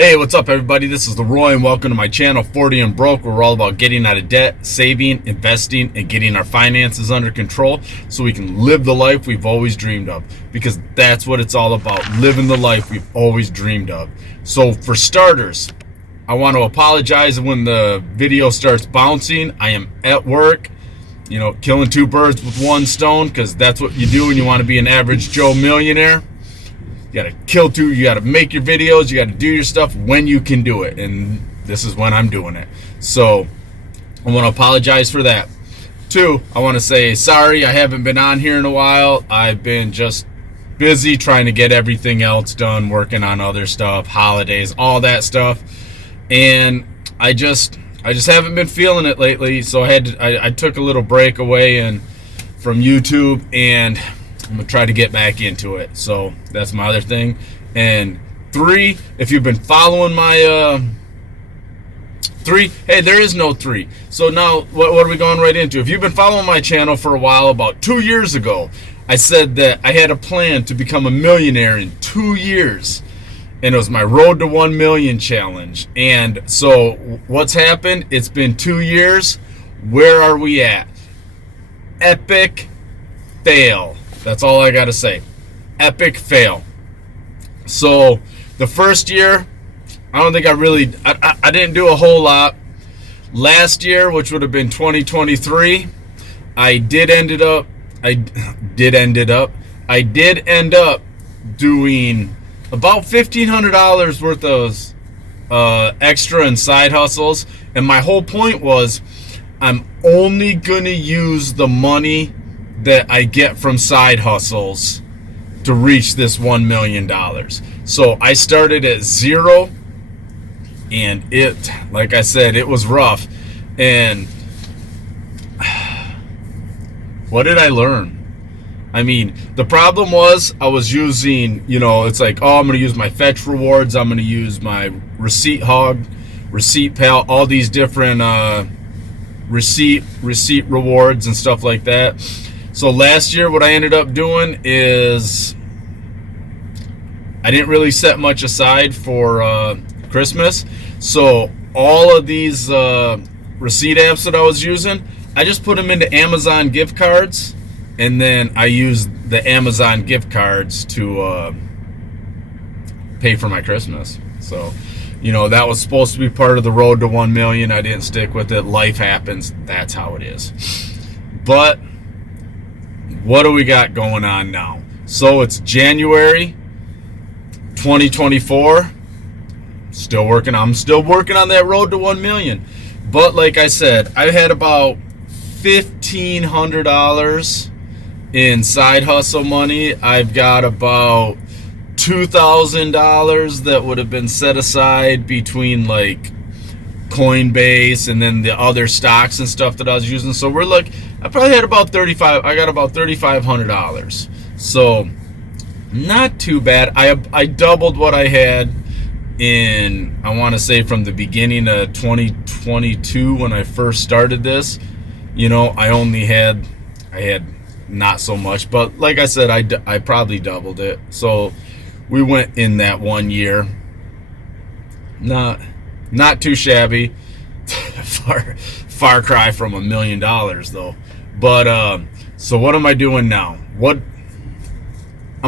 Hey, what's up everybody? This is Leroy and welcome to my channel 40 and Broke, where we're all about getting out of debt, saving, investing, and getting our finances under control so we can live the life we've always dreamed of, because that's what it's all about, living the life we've always dreamed of. So for starters, I want to apologize when the video starts bouncing. I am at work, killing two birds with one stone, because that's what you do when you want to be an average Joe millionaire. You gotta kill two, you gotta make your videos, you gotta do your stuff when you can do it, and this is when I'm doing it. So I want to apologize for that. Two, I want to say sorry I haven't been on here in a while. I've been just busy trying to get everything else done, working on other stuff, holidays, all that stuff, and I just haven't been feeling it lately. So I took a little break away from YouTube, and I'm gonna try to get back into it. So that's my other thing. And three, if you've been following my three, hey, there is no three. So now what are we going right into? If you've been following my channel for a while, about 2 years ago, I said that I had a plan to become a millionaire in 2 years, and it was my Road to 1 Million challenge. And so what's happened? It's been 2 years. Where are we at? Epic fail. That's all I gotta say. Epic fail. So the first year, I don't think I didn't do a whole lot. Last year, which would have been 2023, I did end up doing about $1,500 worth of extra and side hustles. And my whole point was, I'm only gonna use the money that I get from side hustles to reach this $1 million. So I started at zero, and like I said, it was rough. And what did I learn? I mean, the problem was I was using, it's like, I'm going to use my Fetch rewards, I'm going to use my Receipt Hog, Receipt Pal, all these different receipt rewards and stuff like that. So last year, what I ended up doing is I didn't really set much aside for Christmas. So all of these receipt apps that I was using, I just put them into Amazon gift cards, and then I used the Amazon gift cards to pay for my Christmas. So, that was supposed to be part of the Road to 1 Million. I didn't stick with it. Life happens. That's how it is. But what do we got going on now? So it's January 2024. I'm still working on that Road to 1 Million. But like I said, I had about $1,500 in side hustle money. I've got about $2,000 that would have been set aside between like Coinbase and then the other stocks and stuff that I was using. So I probably had about I got about $3,500. So not too bad. I doubled what I had in, I want to say, from the beginning of 2022 when I first started this. I had not so much, but like I said, I probably doubled it. So we went in that 1 year. Not too shabby. Far cry from $1 million though. But so what am I doing now? I'm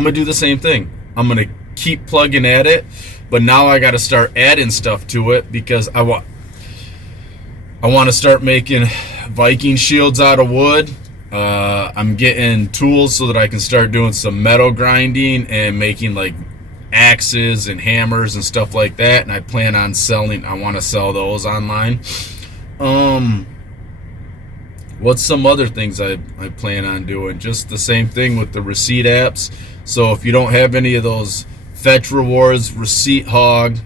gonna do the same thing. I'm gonna keep plugging at it, but now I gotta start adding stuff to it, because I want to start making Viking shields out of wood. I'm getting tools so that I can start doing some metal grinding and making like axes and hammers and stuff like that. And I plan on I want to sell those online. What's some other things I plan on doing? Just the same thing with the receipt apps. So if you don't have any of those Fetch rewards, Receipt Hog,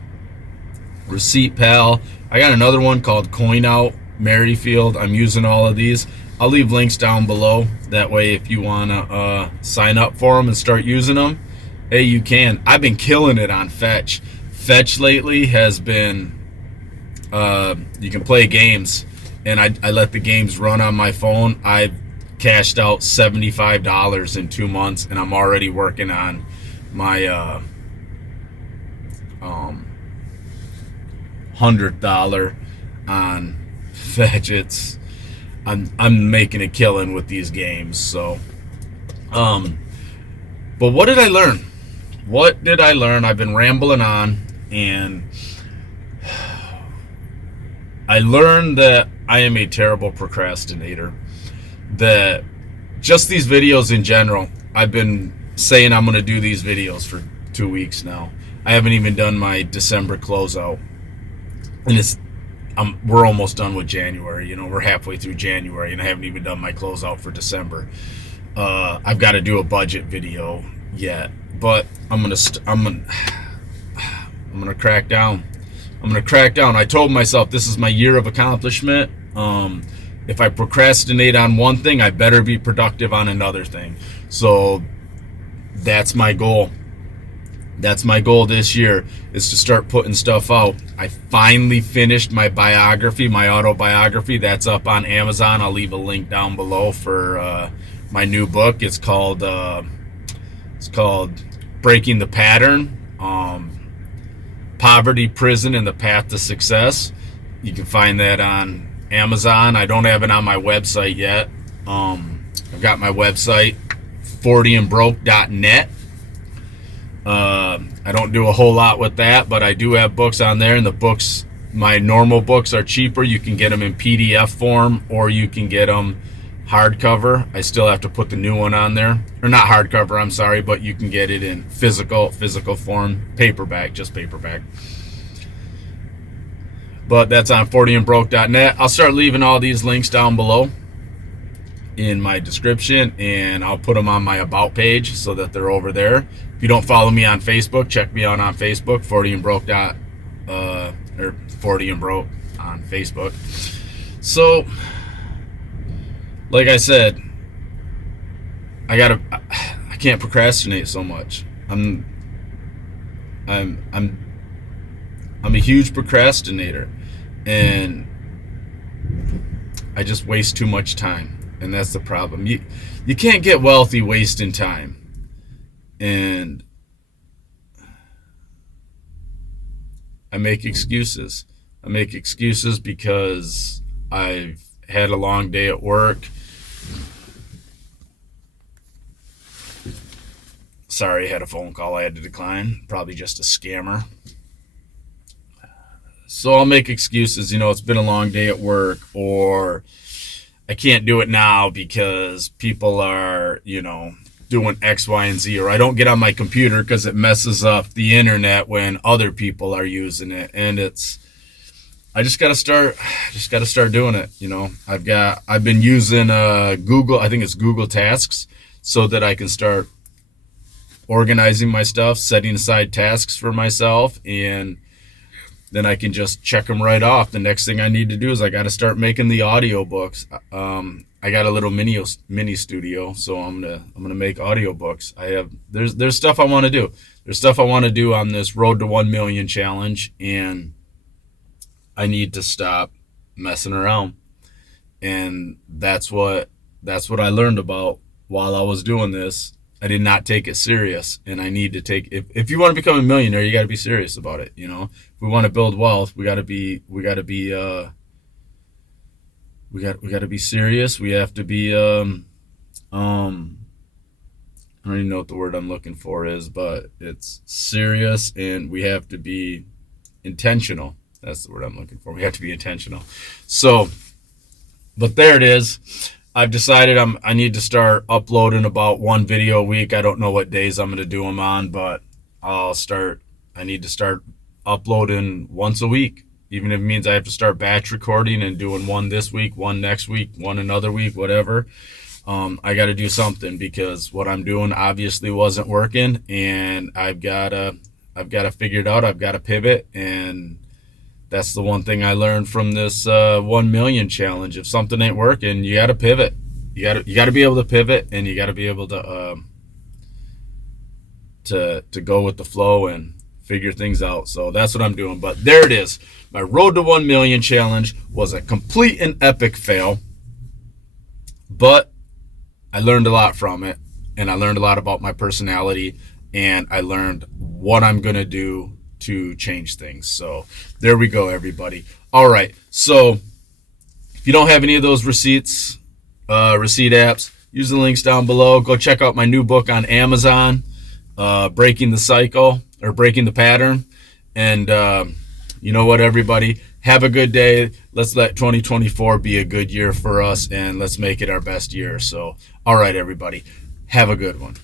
Receipt Pal, I got another one called Coin Out Merrifield. I'm using all of these. I'll leave links down below. That way, if you want to sign up for them and start using them, hey, you can. I've been killing it on Fetch. Fetch lately has been, you can play games, and I let the games run on my phone. I've cashed out $75 in 2 months, and I'm already working on my $100 on fetch. I'm making a killing with these games. So but what did I learn? I've been rambling on, and I learned that I am a terrible procrastinator. That just these videos in general, I've been saying I'm going to do these videos for 2 weeks now. I haven't even done my December closeout, and we're almost done with January. We're halfway through January, and I haven't even done my closeout for December. I've got to do a budget video yet, but I'm gonna crack down. I told myself this is my year of accomplishment. If I procrastinate on one thing, I better be productive on another thing. So that's my goal. That's my goal this year, is to start putting stuff out. I finally finished my biography, my autobiography. That's up on Amazon. I'll leave a link down below for my new book. It's called Breaking the Pattern. Poverty, Prison, and the Path to Success. You can find that on Amazon. I don't have it on my website yet. I've got my website, 40andbroke.net. I don't do a whole lot with that, but I do have books on there, and the books, my normal books, are cheaper. You can get them in PDF form, or you can get them hardcover. I still have to put the new one on there, or not hardcover, I'm sorry, but you can get it in physical form, just paperback. But that's on 40andbroke.net. I'll start leaving all these links down below in my description, and I'll put them on my about page so that they're over there. If you don't follow me on Facebook, check me out on Facebook, 40andbroke or 40andbroke on Facebook. So, like I said, I can't procrastinate so much. I'm a huge procrastinator, and I just waste too much time, and that's the problem. You can't get wealthy wasting time. And I make excuses. Because I've had a long day at work. Sorry, I had a phone call I had to decline. Probably just a scammer. So I'll make excuses. It's been a long day at work, or I can't do it now because people are, doing X, Y, and Z, or I don't get on my computer because it messes up the internet when other people are using it. And I just got to start doing it. I've been using Google, I think it's Google Tasks, so that I can start organizing my stuff, setting aside tasks for myself, and then I can just check them right off. The next thing I need to do is I got to start making the audiobooks. I got a little mini studio, so I'm gonna make audiobooks. There's stuff I want to do. There's stuff I want to do on this Road to 1 Million challenge, and I need to stop messing around. And that's what I learned about while I was doing this. I did not take it serious, and I need to take. If you want to become a millionaire, you got to be serious about it. If we want to build wealth, we got to be serious. We have to be I don't even know what the word I'm looking for is, but it's serious, and we have to be intentional. That's the word I'm looking for. We have to be intentional. So, but there it is. I've decided I need to start uploading about one video a week. I don't know what days I'm going to do them on, but I need to start uploading once a week, even if it means I have to start batch recording and doing one this week, one next week, one another week, whatever. I got to do something, because what I'm doing obviously wasn't working, and I've got to figure it out. I've got to pivot, and that's the one thing I learned from this 1 million challenge. If something ain't working, you got to pivot. You got to be able to pivot, and you got to be able to go with the flow and figure things out. So that's what I'm doing. But there it is. My Road to 1 Million challenge was a complete and epic fail, but I learned a lot from it, and I learned a lot about my personality, and I learned what I'm going to do to change things. So there we go, everybody. All right. So if you don't have any of those receipts, receipt apps, use the links down below. Go check out my new book on Amazon, Breaking the Cycle, or Breaking the Pattern. And you know what, everybody? Have a good day. Let's let 2024 be a good year for us, and let's make it our best year. So, all right, everybody. Have a good one.